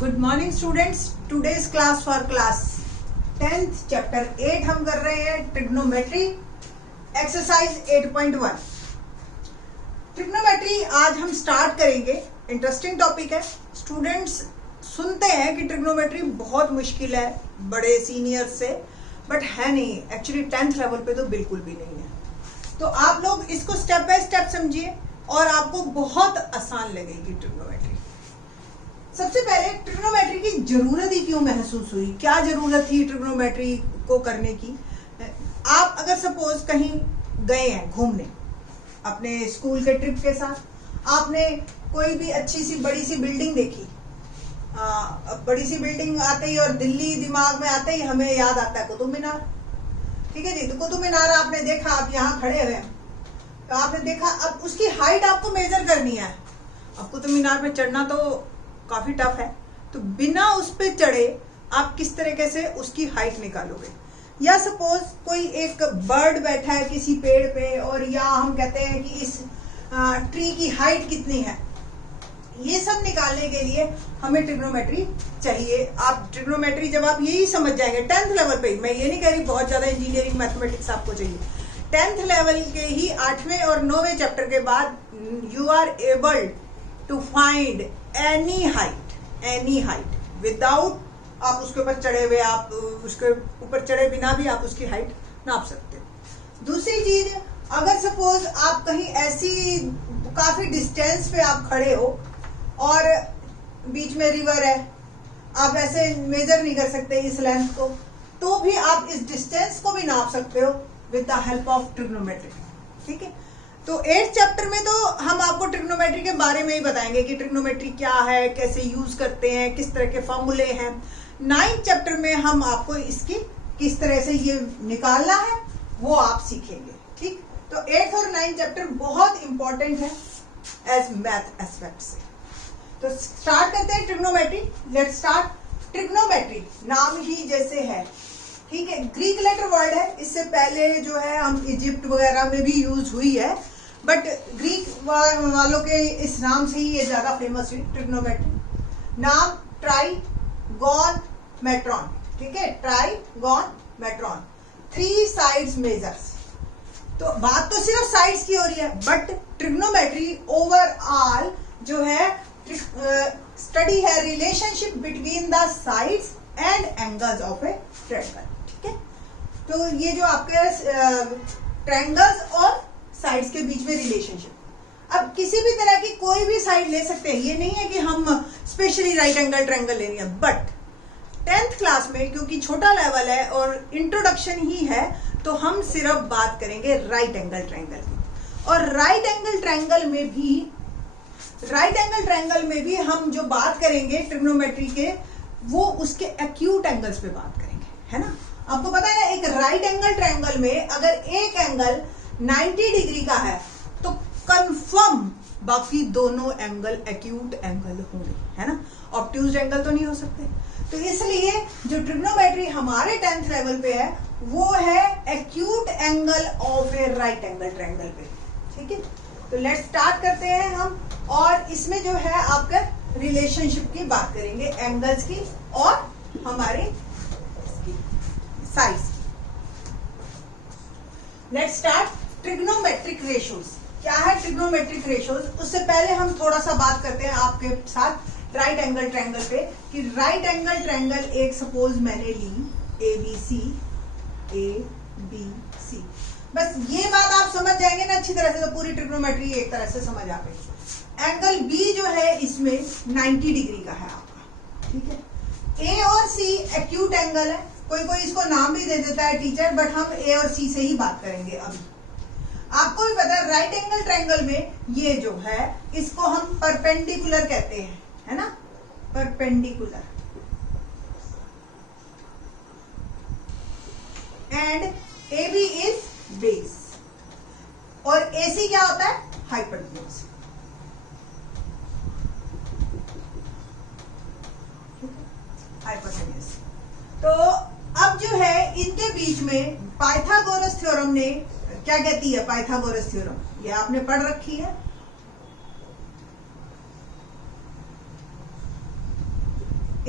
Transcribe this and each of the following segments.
Good morning students. Today's class for class 10th chapter 8 हम कर रहे हैं ट्रिग्नोमेट्री एक्सरसाइज 8.1। ट्रिग्नोमेट्री आज हम स्टार्ट करेंगे। इंटरेस्टिंग टॉपिक है। स्टूडेंट्स सुनते हैं कि ट्रिग्नोमेट्री बहुत मुश्किल है बड़े सीनियर से, बट है नहीं। एक्चुअली 10th लेवल पे तो बिल्कुल भी नहीं है। तो आप लोग इसको स्टेप बाय स्टेप समझिए और आपको बहुत आसान लगेगी ट्रिग्नोमेट्री। सबसे पहले ट्रिग्नोमेट्री की जरूरत ही क्यों महसूस हुई, क्या जरूरत थी ट्रिग्नोमेट्री को करने की। आप अगर सपोज कहीं गए हैं घूमने अपने स्कूल के ट्रिप के साथ, आपने कोई भी अच्छी सी बड़ी सी बिल्डिंग देखी। बड़ी सी बिल्डिंग आते ही और दिल्ली दिमाग में आते ही हमें याद आता है कुतुब मीनार। ठीक है जी, तो कुतुब मीनार आपने देखा, आप यहाँ खड़े हुए हैं तो आपने देखा, अब उसकी हाइट आपको मेजर करनी है। अब कुतुब मीनार पे चढ़ना तो काफी टफ है, तो बिना उस पे चढ़े आप किस तरीके से उसकी हाइट निकालोगे। या सपोज कोई एक बर्ड बैठा है किसी पेड़ पे, और या हम कहते हैं कि इस ट्री की हाइट कितनी है, ये सब निकालने के लिए हमें ट्रिग्नोमेट्री चाहिए। आप ट्रिग्नोमेट्री जब आप यही समझ जाएंगे 10th लेवल पे, मैं ये नहीं कह रही बहुत ज्यादा इंजीनियरिंग मैथमेटिक्स आपको चाहिए, 10th लेवल के ही 8वें और 9वें चैप्टर के बाद you are able to find any height without आप उसके ऊपर चढ़े हुए, आप उसके ऊपर चढ़े बिना भी आप उसकी हाइट नाप सकते हो। दूसरी चीज, अगर सपोज आप कहीं ऐसी काफी डिस्टेंस पे आप खड़े हो और बीच में रिवर है, आप ऐसे मेजर नहीं कर सकते इस लेंथ को, तो भी आप इस डिस्टेंस को भी नाप सकते हो with the help of trigonometry. ठीक है, तो 8th चैप्टर में तो हम आपको ट्रिग्नोमेट्री के बारे में ही बताएंगे कि ट्रिग्नोमेट्री क्या है, कैसे यूज करते हैं, किस तरह के फॉर्मूले हैं। 9th चैप्टर में हम आपको इसकी किस तरह से ये निकालना है वो आप सीखेंगे। ठीक, तो 8th और 9th चैप्टर बहुत इंपॉर्टेंट है एज मैथ एस्पेक्ट से। तो स्टार्ट करते हैं ट्रिग्नोमेट्री। Let's start. ट्रिग्नोमेट्री नाम ही जैसे है, ठीक है, ग्रीक लेटर वर्ड है। इससे पहले जो है हम इजिप्ट वगैरह में भी यूज हुई है, बट ग्रीक वालों के इस नाम से ही ये ज्यादा फेमस हुई ट्रिग्नोमेट्री। नाम ट्राइगोनमेट्रॉन, ठीक है, ट्राइगोनमेट्रॉन, 3 साइड्स मेजर्स। तो बात तो सिर्फ साइड्स की हो रही है, बट ट्रिग्नोमेट्री ओवरऑल जो है स्टडी है relationship between the sides and angles of A triangle. ठीक है, तो ये जो आपके ट्रायंगल्स और साइड्स के बीच में रिलेशनशिप। अब किसी भी तरह की कोई भी साइड ले सकते हैं, ये नहीं है कि हम स्पेशली राइट एंगल ट्रायंगल लेनी है, बट 10th क्लास में क्योंकि छोटा लेवल है और इंट्रोडक्शन ही है, तो हम सिर्फ बात करेंगे राइट एंगल ट्रायंगल की। और राइट एंगल ट्रायंगल में भी हम जो बात करेंगे ट्रिग्नोमेट्री के, वो उसके एक्यूट एंगल्स पे बात करेंगे, है ना। आपको पता है ना, एक राइट एंगल ट्रायंगल में अगर एक एंगल 90 डिग्री का है तो कंफर्म बाकी दोनों एंगल एक्यूट एंगल होंगे, है ना। ऑब्ट्यूज एंगल तो नहीं हो सकते। तो इसलिए जो ट्रिग्नोमेट्री हमारे 10th लेवल पे है वो है acute angle of A right angle triangle पे। ठीक है, तो लेट्स स्टार्ट करते हैं हम, और इसमें जो है आपका रिलेशनशिप की बात करेंगे, एंगल्स की और हमारे साइड्स की। Let's start. ट्रिग्नोमेट्रिक रेशियोज क्या है, ट्रिग्नोमेट्रिक रेशियोज। उससे पहले हम थोड़ा सा बात करते हैं आपके साथ राइट एंगल ट्रायंगल पे, कि राइट एंगल ट्रायंगल एक सपोज मैंने ली ABC, बस ये बात आप समझ जाएंगे ना अच्छी तरह से, तो पूरी ट्रिग्नोमेट्री एक तरह से समझ आ गई। एंगल B जो है इसमें 90 डिग्री का है आपका, ठीक है। A और C एक्यूट एंगल है, कोई इसको नाम भी दे देता है टीचर, बट हम A और C से ही बात करेंगे अभी। आपको भी पता है राइट एंगल ट्रायंगल में ये जो है इसको हम परपेंडिकुलर कहते हैं, है ना, perpendicular. And AB is base और AC क्या होता है, हाइपोटेन्यूज। हाइपोटेन्यूज। तो अब जो है इनके बीच में पाइथागोरस थ्योरम ने क्या कहती है, पाइथागोरस थ्योरम ये आपने पढ़ रखी है।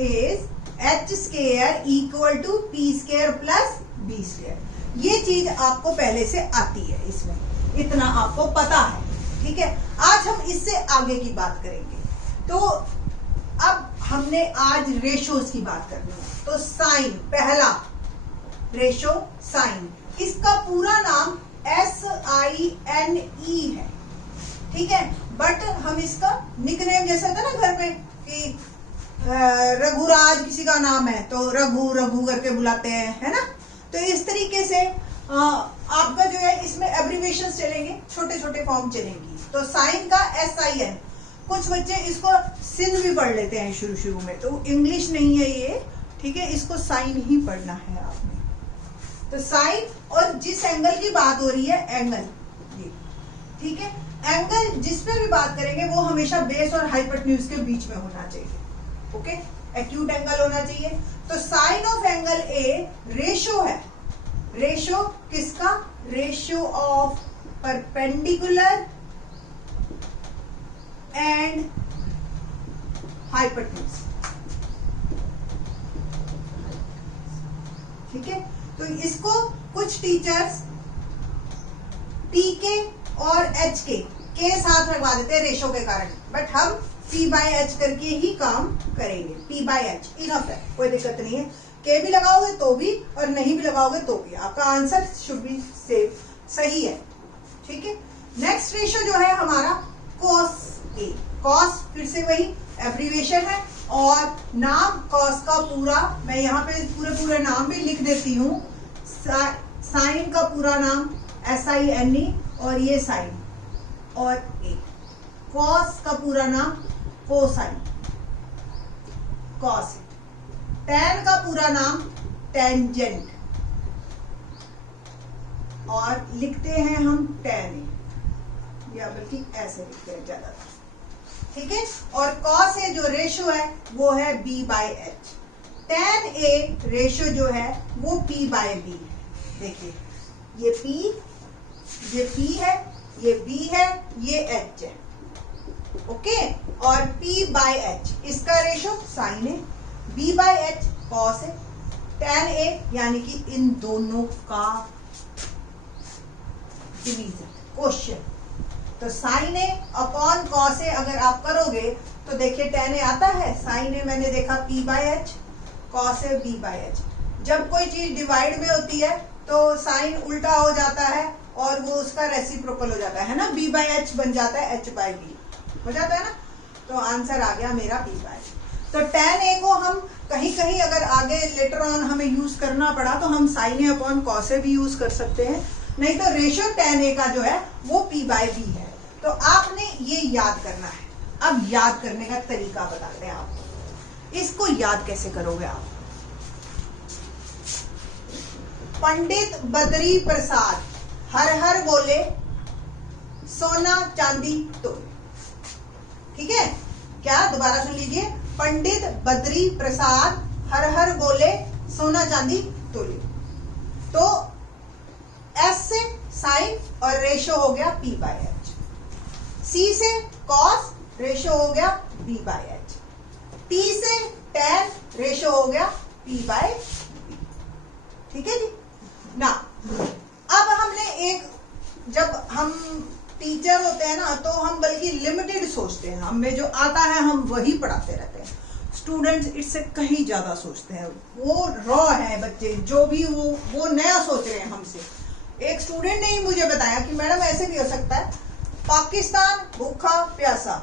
Is h square equal to p square plus b square. ये चीज आपको पहले से आती है, इसमें इतना आपको पता है, ठीक है। आज हम इससे आगे की बात करेंगे। तो अब हमने आज रेशोज की बात करनी है। तो साइन, पहला रेशो साइन, इसका पूरा नाम SINE है, ठीक है। बट हम इसका निकनेम जैसे होता है ना घर में कि रघुराज किसी का नाम है तो रघु रघु करके बुलाते हैं, है ना। तो इस तरीके से आपका जो है इसमें एब्रीविएशन चलेंगे, छोटे छोटे फॉर्म चलेंगी। तो साइन का SIN, कुछ बच्चे इसको सिन भी पढ़ लेते हैं शुरू में, तो इंग्लिश नहीं है ये, ठीक है। इसको साइन ही पढ़ना है आपने। तो साइन, और जिस एंगल की बात हो रही है एंगल, ये ठीक है। एंगल जिस पे भी बात करेंगे वो हमेशा बेस और हाइपोटेन्यूज के बीच में होना चाहिए, ओके। एक्यूट एंगल होना चाहिए। तो sine of angle a ratio है। रेशो किसका? Ratio of perpendicular and hypotenuse, ठीक है। तो इसको कुछ टीचर्स पीके और एच के साथ लगवा देते हैं रेशो के कारण, बट हम P/H करके ही काम करेंगे। P/H इनफ है, कोई दिक्कत नहीं है। के भी लगाओगे तो भी और नहीं भी लगाओगे तो भी आपका आंसर शुड बी सेम, सही है, ठीक है। नेक्स्ट रेशो जो है हमारा cos A। cos फिर से वही एब्रीविएशन है, और नाम cos का पूरा मैं यहाँ पे पूरे नाम भी लिख देती हूँ। साइन का पूरा नाम SINE, और ये साइन और A। cos का पूरा नाम कोसाइन, cos। tan का पूरा नाम टेंजेंट, और लिखते हैं हम tan A, या बल्कि ऐसे लिखते हैं ज्यादातर, ठीक है। और cos A जो रेशो है वो है B/H। tan A रेशो जो है वो P/B है। देखिए ये P है, ये B है, ये H है, ओके। और P/H इसका रेशो साइन है, B/H cos है, tan A यानी कि इन दोनों का डिवीजन, क्वेश्चन। तो sine A upon cos A अगर आप करोगे तो देखिए tan A आता है, साइन ए मैंने देखा P/H, cos ए B/H। जब कोई चीज डिवाइड में होती है तो साइन उल्टा हो जाता है और वो उसका रेसिप्रोकल हो जाता है ना, B/H बन जाता है H/B हो जाता है ना। तो आंसर आ गया मेरा P/H। तो tan A को हम कहीं कहीं अगर आगे लेटर ऑन हमें यूज करना पड़ा तो हम sign A upon cos A भी यूज कर सकते हैं, नहीं तो रेशियो tan A का जो है वो P/B है। तो आपने ये याद करना है। अब याद करने का तरीका बताते हैं आपको। इसको याद कैसे करोगे आप? पंडित बद्री प्रसाद हर हर बोले सोना चांदी तोले, ठीक है क्या? दोबारा सुन लीजिए। पंडित बद्री प्रसाद हर हर बोले सोना चांदी तोले। तो S से साइन और रेशो हो गया P/H, C से कॉस रेशो हो गया B/H, T से tan रेशो हो गया P/B, ठीक है जी ना। अब हमने एक, जब हम टीचर होते हैं ना तो हम बल्कि लिमिटेड सोचते हैं, हमें जो आता है हम वही पढ़ाते रहते हैं। स्टूडेंट्स इससे कहीं ज्यादा सोचते हैं, वो रॉ है बच्चे, जो भी वो नया सोच रहे हैं हमसे। एक स्टूडेंट ने ही मुझे बताया कि मैडम ऐसे भी हो सकता है, पाकिस्तान भूखा प्यासा,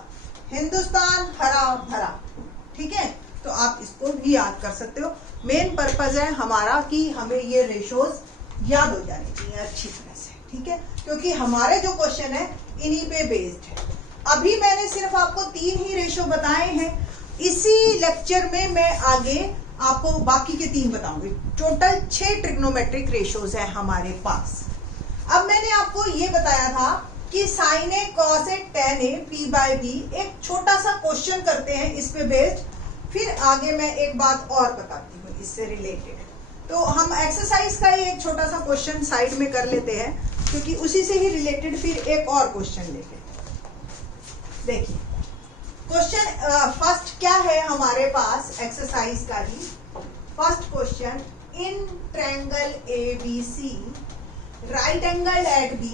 हिंदुस्तान हरा भरा, ठीक है। तो आप इसको भी याद कर सकते हो। मेन पर्पज है हमारा कि हमें ये रेशोज याद हो जानी चाहिए अच्छी तरह से, ठीक है, क्योंकि हमारे जो क्वेश्चन है इन्हीं पे बेस्ड है। अभी मैंने सिर्फ आपको 3 ही रेशो बताए हैं, इसी लेक्चर में मैं आगे आपको बाकी के 3 बताऊंगी। टोटल 6 ट्रिग्नोमेट्रिक रेशोज है हमारे पास। अब मैंने आपको ये बताया था कि sign A, cos A, tan A, P/B एक छोटा सा क्वेश्चन करते हैं इस पे बेस्ड, फिर आगे मैं एक बात और बताती हूँ इससे रिलेटेड। तो हम एक्सरसाइज का ही एक छोटा सा क्वेश्चन साइड में कर लेते हैं, क्योंकि उसी से ही रिलेटेड फिर एक और क्वेश्चन लेते हैं। देखिए क्वेश्चन फर्स्ट क्या है हमारे पास एक्सरसाइज का ही first question, in triangle ABC right angled at B,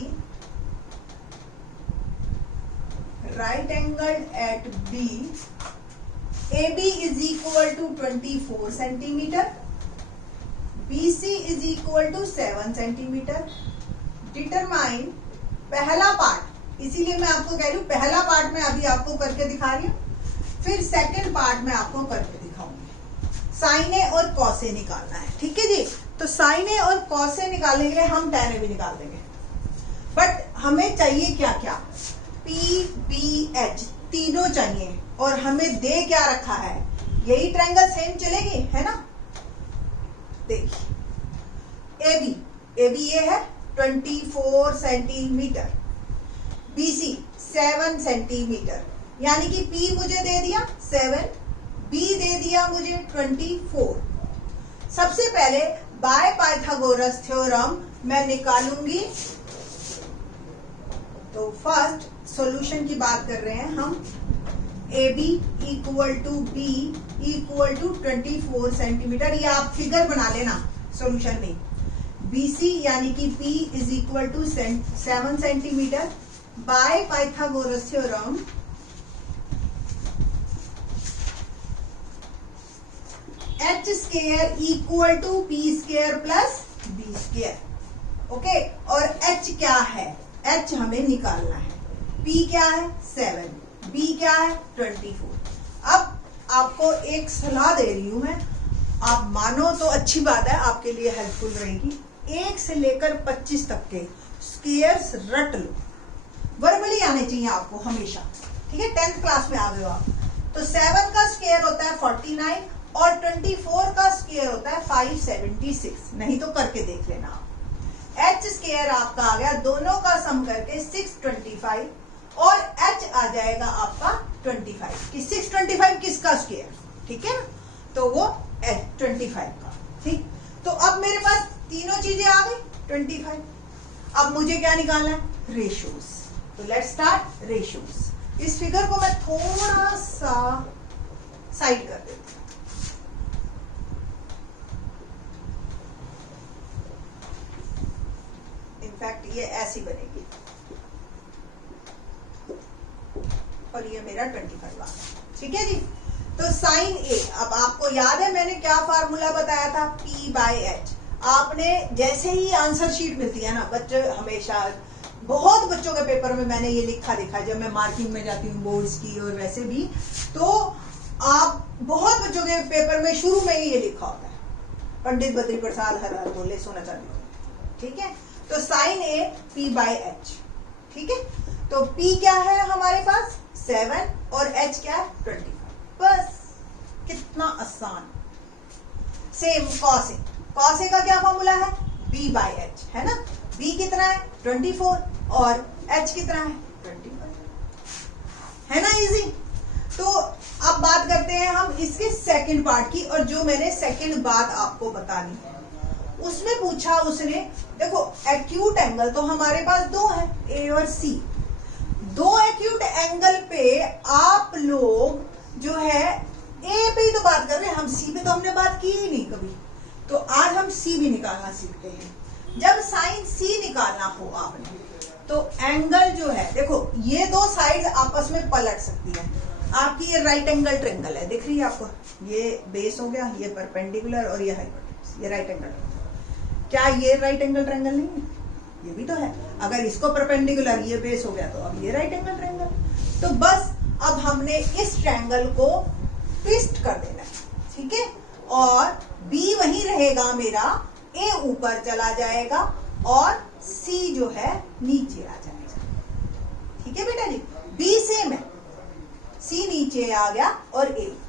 right angled at B, AB is equal to 24 centimeter, BC is equal to 7 centimeter. Determine पहला पार्ट, इसीलिए मैं आपको कह रही हूँ पहला पार्ट में अभी आपको करके दिखा रही हूँ, फिर सेकंड पार्ट में आपको करके दिखाऊंगी। साइन ए और कॉस ए निकालना है, ठीक है जी। तो साइन ए और कॉस ए निकालने के लिए हम tan ए भी निकाल देंगे, बट हमें चाहिए क्या क्या, पी बी एच तीनों चाहिए, और हमें दे क्या रखा है, यही ट्रायंगल सेम चलेगी, है ना। देखिए ए बी ये है 24 सेंटीमीटर, BC 7 सेंटीमीटर, यानी कि P मुझे दे दिया 7, B दे दिया मुझे 24। सबसे पहले बाय पाइथागोरस थ्योरम मैं निकालूंगी, तो फर्स्ट सॉल्यूशन की बात कर रहे हैं हम। AB equal to B equal to 24 centimetre, ये आप फिगर बना लेना सॉल्यूशन में। BC यानी कि P is equal to 7 centimetre, by Pythagoras theorem H square equal to P square plus B square, okay. और H क्या है, H हमें निकालना है। P क्या है 7, B क्या है 24। अब आपको एक सलाह दे रही हूं मैं, आप मानो तो अच्छी बात है, आपके लिए हेल्पफुल रहेगी। 1 से लेकर 25 तक के स्क्वायर्स रट लो, वर्बली आने चाहिए आपको हमेशा, ठीक है। 10th क्लास में आ गए हो आप, तो 7 का स्क्वायर होता है 49 और 24 का स्क्वायर होता है 576, नहीं तो करके देख लेना आप। H स्क्वायर आपका आ गया, दोनों का सम करके 625, और H आ जाएगा आपका 25, कि 625 किसका स्क्वायर, ठीक है ना, तो वो H 25 का, ठीक। तो अब मेरे पास तीनों चीजें आ गई 25। अब मुझे क्या निकालना है, रेशियोज। तो लेट्स स्टार्ट रेशियोज। इस फिगर को मैं थोड़ा सा साइड कर देती हूँ। इनफैक्ट ये ऐसी बनेगी, और ये मेरा 25 आ गया, ठीक है जी। तो साइन ए, अब आपको याद है मैंने क्या फार्मूला बताया था, P बाय एच। आपने जैसे ही आंसर शीट मिलती है ना, बच्चे हमेशा, बहुत बच्चों के पेपर में मैंने ये लिखा देखा, जब मैं मार्किंग में जाती हूँ बोर्ड्स की और वैसे भी, तो आप बहुत बच्चों के पेपर में शुरू में ही ये लिखा होता है, पंडित बद्री प्रसाद हर हर बोले सोना चांदी, ठीक है। तो sine A P by H, ठीक है। तो P क्या है हमारे पास 7 और H क्या है 25, बस कितना आसान। Same cos A, cos A का क्या फॉर्मूला है, B बाय एच, है ना। B कितना है 24 और H कितना है 25, है ना, इजी। तो अब बात करते हैं हम इसके सेकंड पार्ट की, और जो मैंने सेकंड बात आपको बतानी है, उसमें पूछा उसने, देखो एक्यूट एंगल तो हमारे पास दो है, A और C। दो एक्यूट एंगल पे आप लोग जो है ए पे ही तो बात कर रहे हैं, हम सी पे तो हमने बात की ही नहीं कभी, तो आज हम सी भी निकालना सीखते हैं। जब साइन सी निकालना हो आपने, तो एंगल जो है, देखो ये दो साइड्स आपस में पलट सकती है। आपकी ये राइट एंगल ट्रायंगल है, दिख रही है आपको, ये बेस हो गया, ये परपेंडिकुलर और ये हाइपोटेन्यूज, ये राइट एंगल। क्या ये राइट एंगल ट्रायंगल नहीं है, ये भी तो है। अगर इसको परपेंडिकुलर ये बेस हो गया, तो अब ये राइट एंगल ट्रायंगल। तो बस अब हमने इस ट्रायंगल को ट्विस्ट कर देना है, ठीक है, और बी वही रहेगा मेरा, ए ऊपर चला जाएगा और सी जो है नीचे आ जाएगा, ठीक है बेटा जी। बी सेम है, सी नीचे आ गया और ए ऊपर।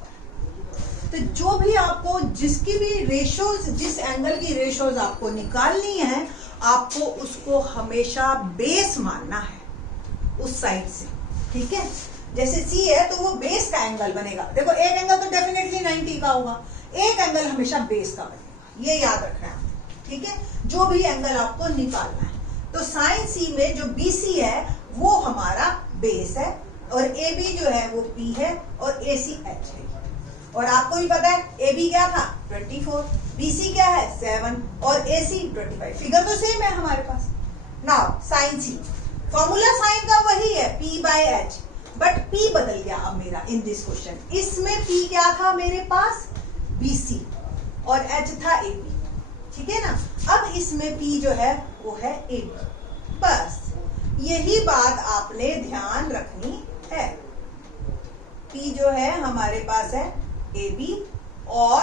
तो जो भी आपको जिसकी भी रेशियोज, जिस एंगल की रेशियोज आपको निकालनी है, आपको उसको हमेशा बेस मानना है उस साइड से, ठीक है। जैसे सी है तो वो बेस का एंगल बनेगा। देखो एक एंगल तो डेफिनेटली 90 का होगा, एक एंगल हमेशा बेस का बनेगा, ये याद रखना है, ठीक है, जो भी एंगल आपको निकालना है। तो साइन सी में जो BC है वो हमारा बेस है, और ए बी जो है वो पी है और ए सी एच है। और आपको भी पता है ए बी क्या था 24, बी सी क्या है 7 और ए सी 25। फिगर तो सेम है हमारे पास। नाउ साइन सी, फॉर्मूला साइन का वही है P by H, but P बदल गया अब मेरा इन दिस क्वेश्चन। इसमें पी क्या था मेरे पास बी सी और एच था ए बी, ठीक है ना। अब इसमें पी जो है वो है ए बी। बस यही बात आपने ध्यान रखनी है। पी जो है हमारे पास है ए बी और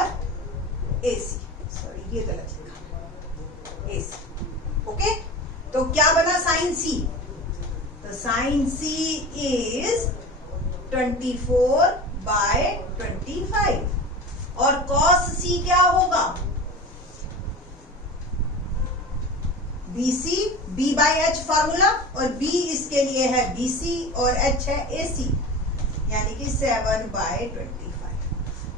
ए सी, सॉरी ये गलत लिखा, ए सी। ओके, तो क्या बना साइन सी? तो साइन सी इज 24 बाय 25 और कॉस सी क्या होगा B C, B by H formula, और बी इसके लिए है बी सी और एच है ए सी, यानी कि 7 बाय 25।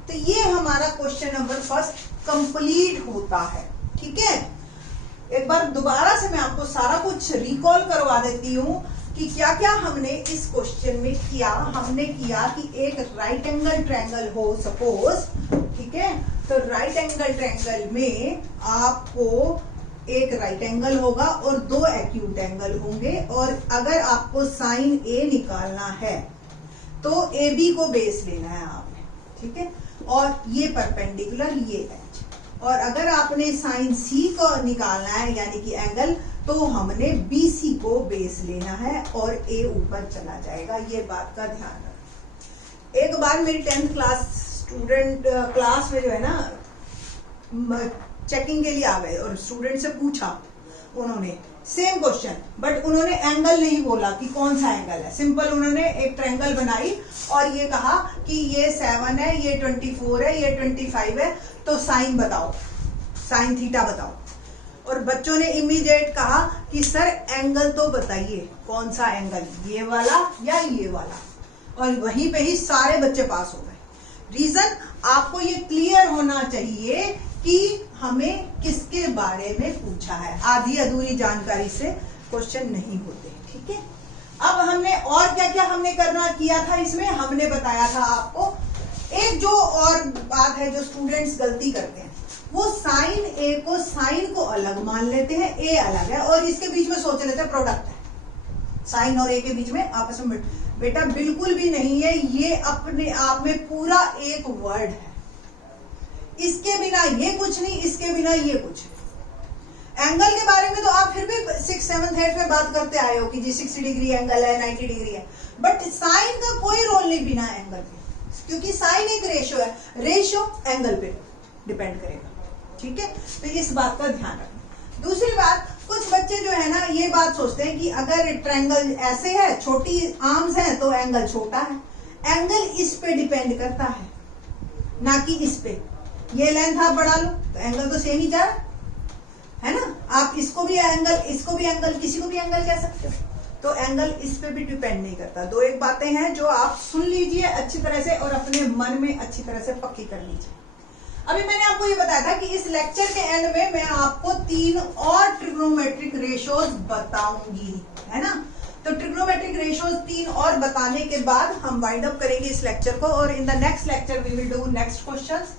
तो ये हमारा क्वेश्चन नंबर फर्स्ट कंप्लीट होता है। ठीक है, एक बार दोबारा से मैं आपको सारा कुछ रिकॉल करवा देती हूँ कि क्या क्या हमने इस क्वेश्चन में किया। हमने किया कि एक राइट एंगल ट्रायंगल हो सपोज, ठीक है, तो राइट एंगल ट्रायंगल में आपको एक राइट एंगल होगा और दो एक्यूट एंगल होंगे, और अगर आपको साइन ए निकालना है तो ए बी को बेस लेना है आपने, ठीक है, और ये परपेंडिकुलर ये एच, और अगर आपने साइन सी को निकालना है यानी कि एंगल, तो हमने बी सी को बेस लेना है और ए ऊपर चला जाएगा। ये बात का ध्यान रखना। एक बार मेरी 10th क्लास स्टूडेंट क्लास में जो है ना चेकिंग के लिए आ गए और स्टूडेंट से पूछा उन्होंने सेम क्वेश्चन, बट उन्होंने एंगल नहीं बोला कि कौन सा एंगल है। सिंपल उन्होंने एक ट्रायंगल बनाई और ये कहा कि ये 7 है, ये 24 है, ये 25 है, तो साइन बताओ, साइन थीटा बताओ। और बच्चों ने इमीडिएट कहा कि सर एंगल तो बताइए, कौन सा एंगल, ये वाला या ये वाला, और वहीं पे ही सारे बच्चे पास हो गए। रीजन आपको ये क्लियर होना चाहिए कि हमें किसके बारे में पूछा है। आधी अधूरी जानकारी से क्वेश्चन नहीं होते। ठीक है, अब हमने और क्या क्या हमने करना किया था इसमें, हमने बताया था आपको एक जो और बात है जो स्टूडेंट्स गलती करते हैं, वो साइन ए को साइन को अलग मान लेते हैं, ए अलग है, और इसके बीच में सोच लेते हैं प्रोडक्ट है, साइन और ए के बीच में आपस में। बेटा बिल्कुल भी नहीं है, ये अपने आप में पूरा एक वर्ड है। इसके बिना ये कुछ नहीं, इसके बिना ये कुछ। एंगल के बारे में तो आप फिर भी 6th 7th 8th में बात करते आए हो कि जी 60 डिग्री एंगल है, 90 डिग्री है, बट साइन का कोई रोल नहीं बिना एंगल के, क्योंकि साइन एक रेशो है, रेशो एंगल पे डिपेंड करेगा। ठीक है, तो इस बात का ध्यान रखना। दूसरी बात, कुछ बच्चे जो है ना ये बात सोचते हैं कि अगर ट्रायंगल ऐसे है, छोटी आर्म्स है, तो एंगल छोटा है। एंगल इस पे डिपेंड करता है, ना कि इस पे। ये लेंथ आप बढ़ा लो तो एंगल तो सेम ही जा रहा है ना। आप इसको भी एंगल, इसको भी एंगल, किसी को भी एंगल कह सकते हो, तो एंगल इस पे भी डिपेंड नहीं करता। दो एक बातें हैं जो आप सुन लीजिए अच्छी तरह से और अपने मन में अच्छी तरह से पक्की कर लीजिए। अभी मैंने आपको ये बताया था कि इस लेक्चर के एंड में मैं आपको 3 और ट्रिग्नोमेट्रिक रेशोज बताऊंगी, है ना। तो ट्रिग्नोमेट्रिक रेशोज 3 और बताने के बाद हम वाइंड अप करेंगे इस लेक्चर को, और in the next lecture we will do next questions.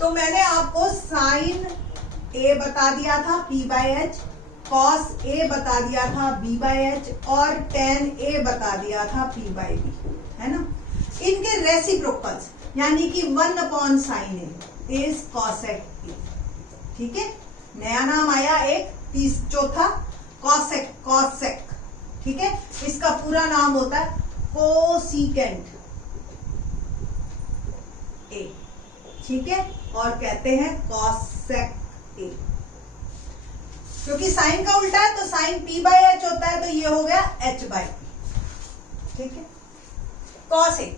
तो मैंने आपको साइन ए बता दिया था P by H, cos A बता दिया था B बाय एच, और टेन ए बता दिया था P बाय बी, है ना। इनके रेसिप्रोकल्स यानी कि 1 sine A is cosec A. ठीक है, नया नाम आया एक चौथा कॉसेक, कॉसेक। ठीक है, इसका पूरा नाम होता है कोसिकेंट ए। ठीक है, और कहते हैं कॉसेक ए, क्योंकि साइन का उल्टा है तो साइन P बाय एच होता है, तो ये हो गया H बाय P। ठीक है, कॉस ए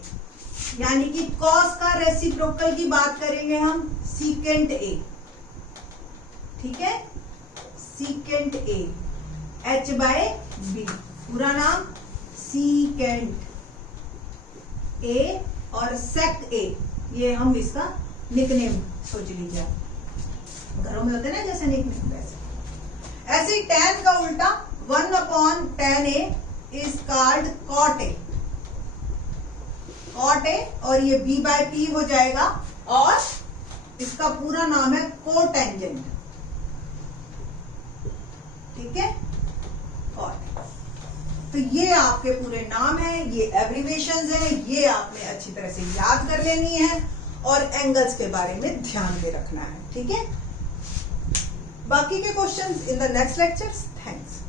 यानी कि कॉस का रेसिप्रोकल की बात करेंगे हम, सीकेंट ए। ठीक है, secant A, H by B, पूरा नाम सीकेंट ए, और सेक ए, ये हम इसका निकनेम सोच लीजिए, घरों में होते हैं ना जैसे निकनेम, वैसे। ऐसे tan का उल्टा 1/tan a is called cot A. Cot A, और ये बी बाय पी हो जाएगा, और इसका पूरा नाम है कोटेंजेंट, ठीक है, कॉट। तो ये आपके पूरे नाम है, ये एब्रीविएशंस हैं, ये आपने अच्छी तरह से याद कर लेनी है और एंगल्स के बारे में ध्यान में रखना है, ठीक है। बाकी के questions in the next lectures. Thanks.